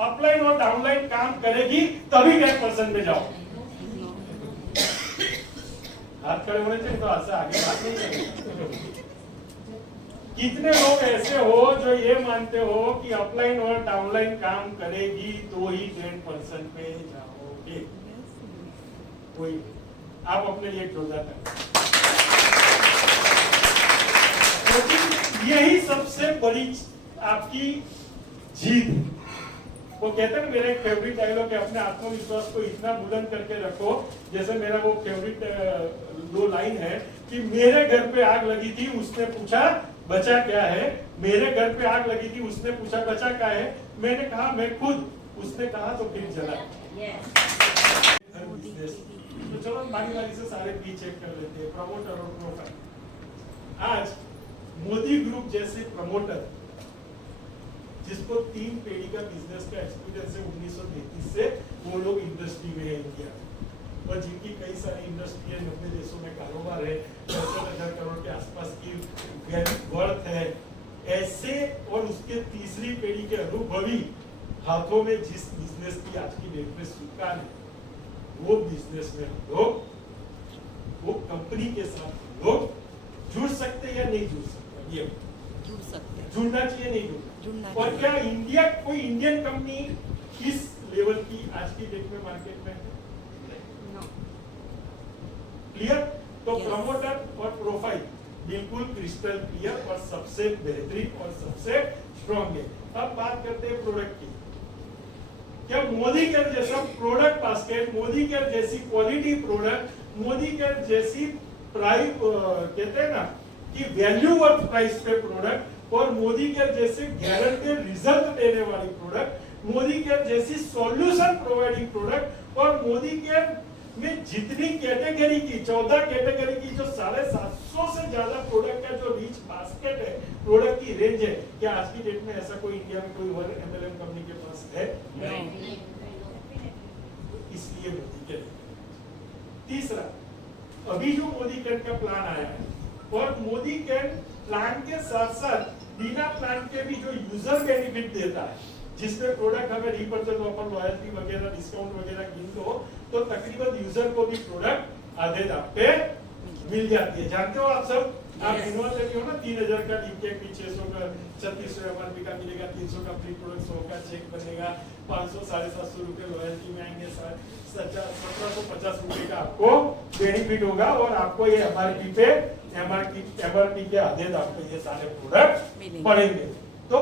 Upline और downline काम करेगी तभी 10% में जाओ। हाथ खड़े होने चाहिए, तो ऐसे आगे बात नहीं करेंगे। कितने लोग ऐसे हो जो ये मानते हो कि अपलाइन और डाउनलाइन काम करेगी तो ही 10% पे जाओगे? कोई, आप अपने लिए जोरदार करें। यही सबसे बड़ी आपकी जीत। वो कहते हैं मेरा एक फेवरेट डायलॉग है, अपने आत्मविश्वास को इतना बुलंद करके रखो, जैसे मेरा वो फेवरेट 2 लाइन है कि मेरे घर पे आग लगी थी, उसने पूछा बचा क्या है। मेरे घर पे आग लगी थी, उसने पूछा बचा क्या है। मैंने कहा मैं खुद, उसने कहा तो फिर जला। तो चलो बारी से सारे पी चेक कर लेते हैं, प्रमोटर और प्रोफाइल। आज मोदी ग्रुप जैसे प्रमोटर, जिसको 3 पीढ़ी का बिजनेस का एक्सपीरियंस है 1933 से, वो लोग इंडस्ट्री में है इंडिया में, और जिनकी कई सारी इंडस्ट्री है, 90 देशों में कारोबार है, 10,000 करोड़ के आसपास की वर्थ है। ऐसे और उसके तीसरी पीढ़ी के अनुभवी हाथों में जिस बिजनेस की आज की डेट में सुल्तान है, वो बिजनेस में लोग, वो कंपनी के साथ लोग जुड़ सकते या नहीं जुड़ सकते? ये जुड़ सकते, जुड़ना चाहिए, नहीं जुड़ना? और क्या इंडिया, कोई इंडियन कंपनी इस लेवल की आज की डेट में मार्केट में है? क्लियर? तो प्रमोटर और प्रोफाइल बिल्कुल क्रिस्टल क्लियर और सबसे बेहतरीन और सबसे स्ट्रॉन्ग है। अब बात करते हैं प्रोडक्ट की। क्या मोदी केयर जैसा प्रोडक्ट बास्केट, मोदी केयर जैसी क्वालिटी प्रोडक्ट, मोदी केयर जैसी प्राइस, कहते हैं ना कि वैल्यू वर्थ प्राइस पे प्रोडक्ट, और मोदी केयर जैसे गारंटेड रिजल्ट देने वाली प्रोडक्ट, मोदी केयर जैसी सॉल्यूशन प्रोवाइडिंग प्रोडक्ट, और मोदी केयर में जितनी कैटेगरी की 14 कैटेगरी की जो 750 से ज्यादा प्रोडक्ट का जो रिच बास्केट है, प्रोडक्ट की रेंज है, क्या आज की डेट में ऐसा कोई इंडिया में कोई और एमएलएम कंपनी के पास है? नहीं। इसलिए मोदी केयर। तीसरा, अभी जो मोदी केयर का प्लान आया है, और मोदी केयर प्लान के साथ साथ बिना प्लान के भी जो यूजर बेनिफिट देता है, जिसमें प्रोडक्ट हमें रिपर्चेज ऑफर, लॉयल्टी वगैरह, डिस्काउंट वगैरह गिन दो, तो तकरीबन यूजर को भी प्रोडक्ट आधे दाम पे मिल जाती है। जानते हो आप सब? आप इन्वॉल्व लेते हो ना, 3000 का डीकेक, 600 का 3600 एमआरपी का मिलेगा, 300 का फ्री प्रोडक्ट, 100 का चेक बनेगा, 500 750 रुपए लॉयल्टी में आएंगे, 1750 रुपए का आपको बेनिफिट होगा, और आपको ये एमआरपी के आधे दाम पे ये सारे प्रोडक्ट पड़ेंगे। तो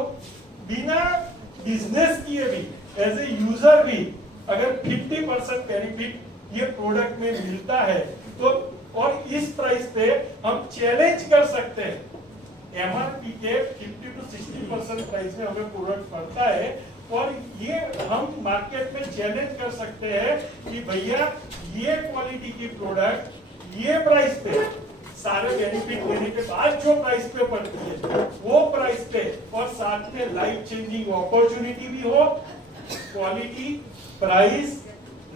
बिना बिजनेस किए भी, एज ए यूजर भी, अगर 50% बेनिफिट ये प्रोडक्ट में मिलता है, तो और इस प्राइस पे हम चैलेंज कर सकते हैं। एमआरपी के 50 to 60% प्राइस में हमें प्रोडक्ट पड़ता है, और ये हम मार्केट में चैलेंज कर सकते हैं कि भैया ये क्वालिटी की प्रोडक्ट ये प्राइस पे, सारे बेनिफिट लेने के बाद जो प्राइस पे पड़ती है वो प्राइस पे, और साथ में लाइफ चेंजिंग अपॉर्चुनिटी भी हो, quality, price,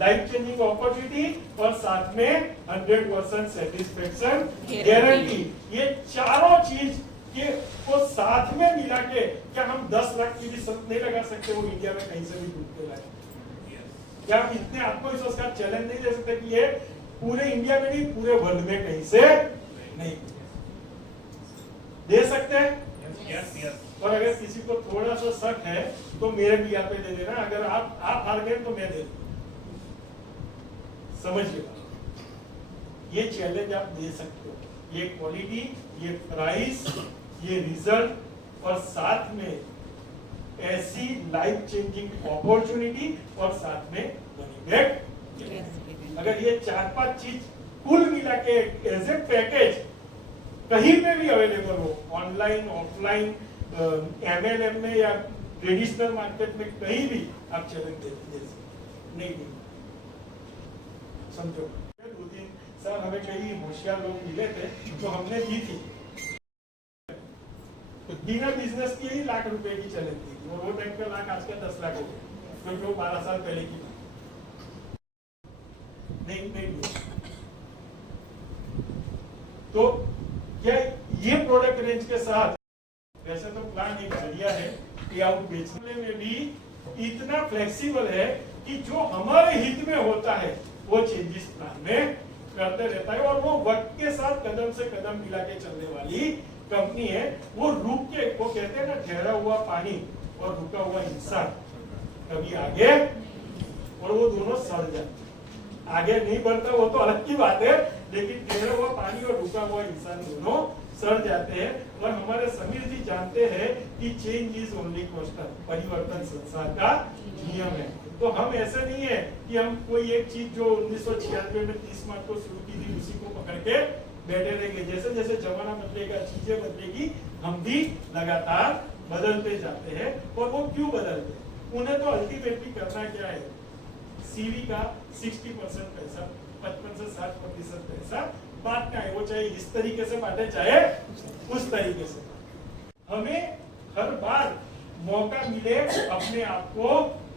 life changing opportunity, और साथ में 100% सेटिस्फेक्शन गारंटी। ये चारों चीज के को साथ में मिला के क्या हम 10 लाख की भी शर्त नहीं लगा सकते वो इंडिया में कहीं से भी ढूंढ के लाए? क्या हम इतने आत्मविश्वास का चैलेंज नहीं दे सकते कि ये पूरे इंडिया में नहीं, पूरे वर्ल्ड में कहीं से नहीं दे सकते हैं? और अगर किसी को थोड़ा सा शक है तो मेरे भी यहाँ पे दे देना। अगर आप हार गए तो मैं दे दूं। समझिए, ये चैलेंज आप दे सकते हो, ये क्वालिटी, ये प्राइस, ये रिजल्ट, और साथ में ऐसी लाइफ चेंजिंग अपॉर्चुनिटी, और साथ में मनी बैक। अगर ये 4-5 चीज कुल मिला के एज ए पैकेज कहीं पे भी अवेलेबल हो, ऑनलाइन, ऑफलाइन, एमएलएम में या ट्रेडिशनल मार्केट में, कहीं भी आप चैलेंज दे नहीं दी। समझो, 2-3 साल हमें कई होशियार लोग मिले थे तो हमने दी थी, बिना बिजनेस के ही लाख रुपए की चैलेंज दी थी, और वो टाइम का लाख आज का 10 लाख हो गया, क्योंकि वो 12 साल पहले की नहीं। तो क्या ये प्रोडक्ट रेंज के साथ, वैसे तो प्लान एक जरिया है, पे आउट बेचने में भी इतना फ्लेक्सिबल है कि जो हमारे हित में होता है वो चेंजेस प्लान में करते रहता है, और वो वक्त के साथ कदम से कदम मिला के चलने वाली कंपनी है। वो रुक के, वो कहते हैं ना, ठहरा हुआ पानी और रुका हुआ इंसान कभी आगे, और वो दोनों सड़ जाते, आगे नहीं बढ़ता वो तो अलग की बात है, लेकिन ठहरा हुआ पानी और रुका हुआ इंसान दोनों सड़ जाते हैं। और हमारे समीर जी जानते हैं कि चेंज इज ओनली कांस्टेंट, परिवर्तन संसार का नियम है। तो हम ऐसे नहीं है कि हम कोई एक चीज जो 1996 में 30 मार्च को शुरू की थी उसी को पकड़ के बैठे रहेंगे। जैसे जैसे जमाना बदलेगा, चीजें बदलेगी, हम भी लगातार बदलते जाते हैं। और वो क्यों बदलते हैं? उन्हें तो अल्टीमेटली करना क्या है, सीवी का 60% पैसा, 55 से 60% पैसा बांटना है। वो चाहे इस तरीके से बांटे, चाहे उस तरीके से। हमें हर बार मौका मिले अपने आप को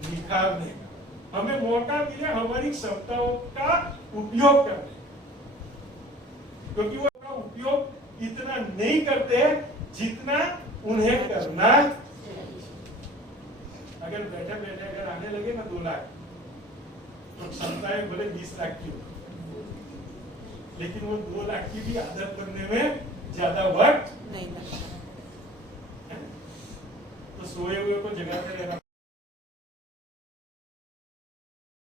निखारने का, हमें मौका मिले हमारी क्षमताओं का उपयोग करने, क्योंकि वो अपना उपयोग इतना नहीं करते जितना उन्हें करना। अगर बैठे बैठे अगर आने लगे ना 2 लाख, तो क्षमताएं भले 20 लाख की हो, लेकिन वो 2 लाख की भी आदत बनने में ज्यादा वक्त नहीं लगता। तो सोए हुए को जगाते रहना।